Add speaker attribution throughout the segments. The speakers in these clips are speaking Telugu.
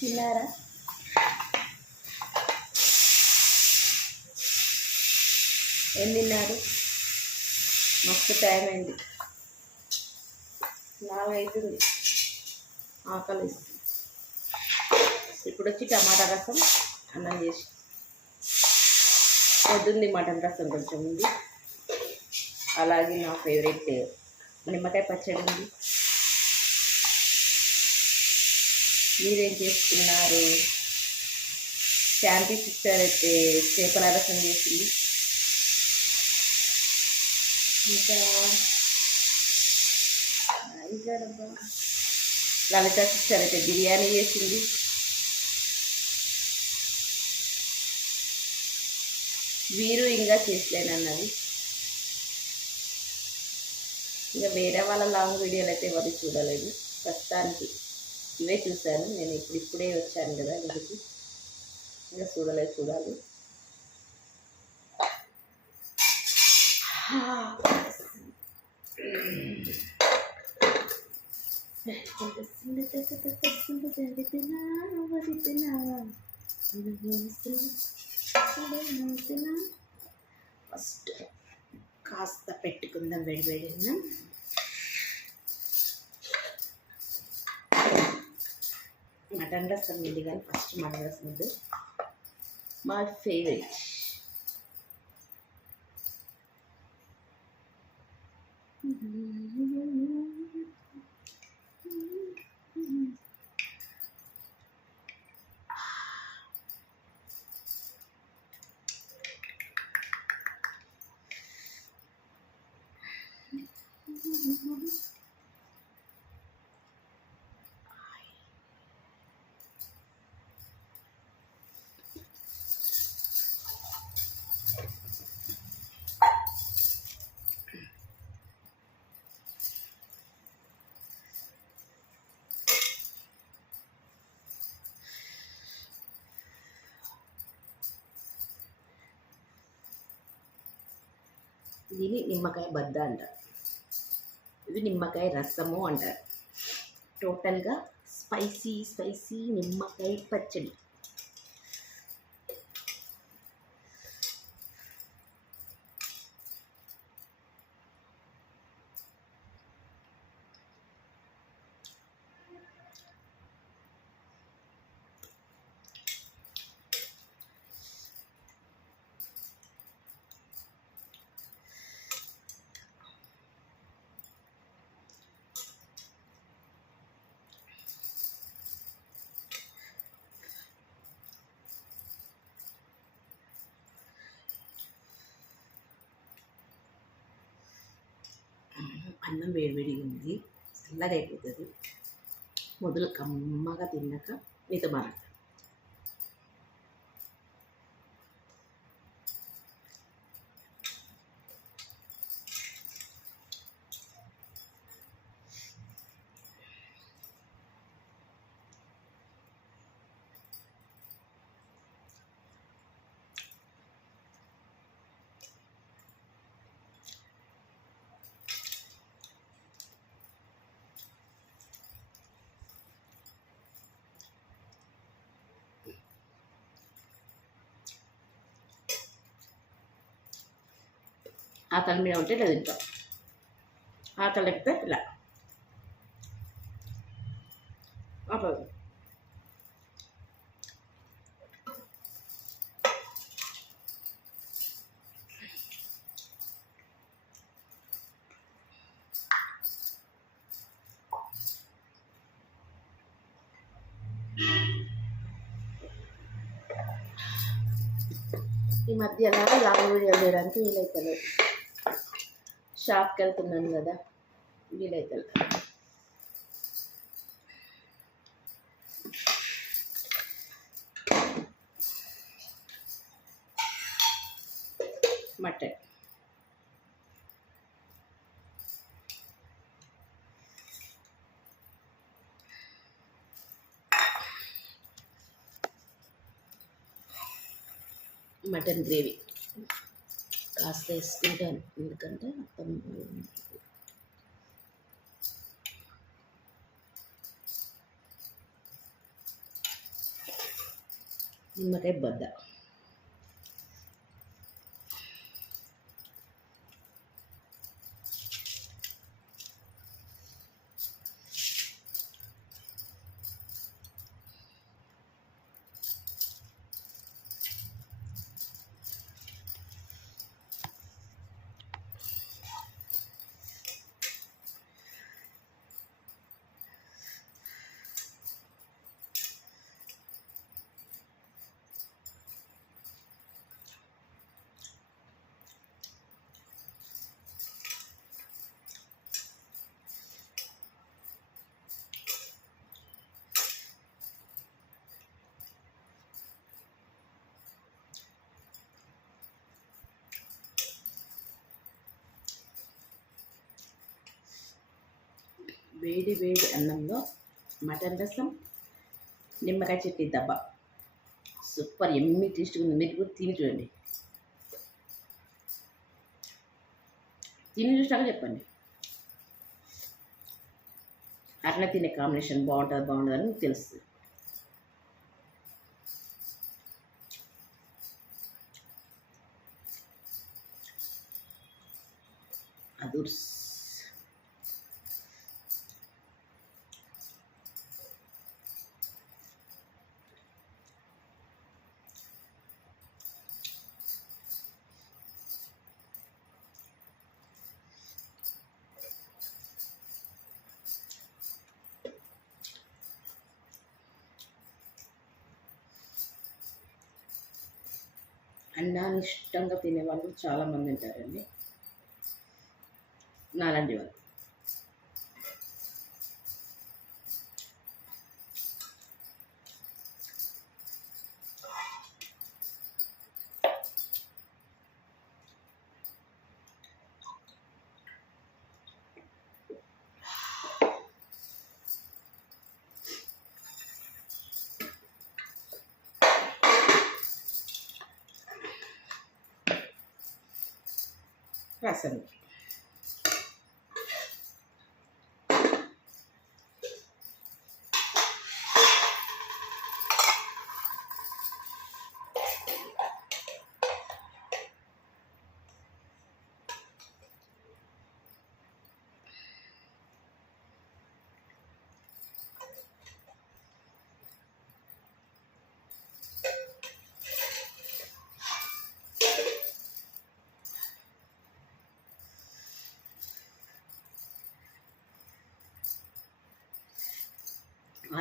Speaker 1: తిన్నారా? ఏం తిన్నారు? మస్తు టైం అయింది. నాలుగైతుంది ఆకలి ఇప్పుడు వచ్చి టమాటా రసం అన్నం చేసి. పొద్దుంది మటన్ రసం కొంచెం ఉంది. అలాగే నా ఫేవరెట్ నిమ్మకాయ పచ్చడి ఉంది. మీరేం చేస్తున్నారు? శాంతి సిస్టర్ అయితే చేపల రసం చేసింది. ఇంకా లలిత సిస్టర్ అయితే బిర్యానీ చేసింది. వీరు ఇంకా చేసలేనన్నది ఇంకా వేరే వాళ్ళ లాంగ్ వీడియోలు అయితే ఎవరు చూడలేదు ప్రస్తుతానికి. ఇవే చూశాను. నేను ఇప్పుడు ఇప్పుడే వచ్చాను కదా ఇంటికి ఇంకా చూడలేదు చూడాలి. ఫస్ట్ కాస్త పెట్టుకుందాం వేడి మటన్ రసం ఉంది కానీ ఫస్ట్ మటన్ రసం ఉంది మై ఫేవరెట్ Mm-hmm. దీని నిమ్మకాయ బద్ద అంటారు ఇది నిమ్మకాయ రసము అంటారు టోటల్గా స్పైసీ స్పైసీ నిమ్మకాయ పచ్చడి. అన్నం వేడివేడిగా ఉంది. చల్లగా అయిపోతుంది. మొదలు కమ్మగా తిన్నాక మీతో మాట్లాడతాను ఆకలి మీద ఉంటే ఇలా తింటాం. ఆకలి లేకపోతే ఇలా. ఈ మధ్యన యాభై వీడియోలు చేయడానికి వీలైతలేదు షాప్కి వెళ్తున్నాను కదా వీలైతలేదు మటన్ మటన్ గ్రేవీ కాస్త వేసుకుంటాను ఎందుకంటే నిమ్మకాయ బద్ద. వేడి వేడి అన్నంలో మటన్ రసం నిమ్మకాయ చట్నీ దబ్బ. సూపర్ ఎమ్మి టేస్ట్గా ఉంది మీరు కూడా తిని చూడండి. తిని చూసినాక చెప్పండి. అట్లా తినే కాంబినేషన్ బాగుంటుంది బాగుంటుంది అని మీకు తెలుస్తుంది. అదుర్స్ అన్నాన్ని ఇష్టంగా తినేవాళ్ళు చాలామంది ఉంటారండి. నాలాంటి వాళ్ళు. రసం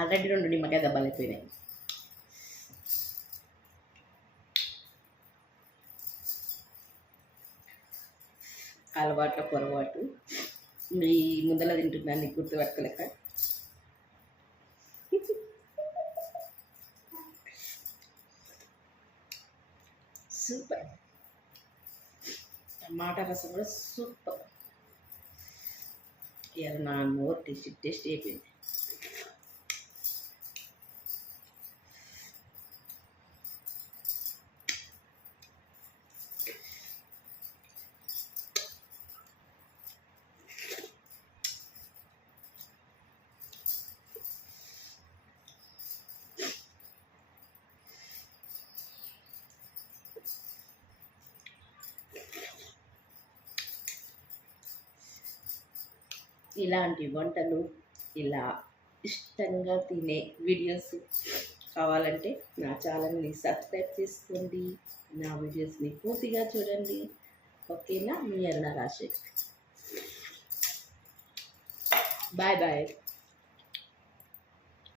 Speaker 1: ఆల్రెడీ రెండు నిమ్మకాయ దెబ్బలు అయిపోయినాయి. అలవాట్ల పొరపాటు. మీ ముందల తింటున్నాను నీకు గుర్తుపట్టలేక సూపర్. టమాటా రసం కూడా సూపర్. ఇక నా నోరు టేస్ట్ టేస్ట్ అయిపోయింది. ఇలాంటి వంటలు ఇలా ఇష్టంగా తినే వీడియోస్ కావాలంటే నా ఛానల్ని సబ్స్క్రైబ్ చేసుకోండి. నా వీడియోస్ని పూర్తిగా చూడండి. ఓకేనా? మీ అరుణ రాజశేఖర్ బాయ్ బాయ్.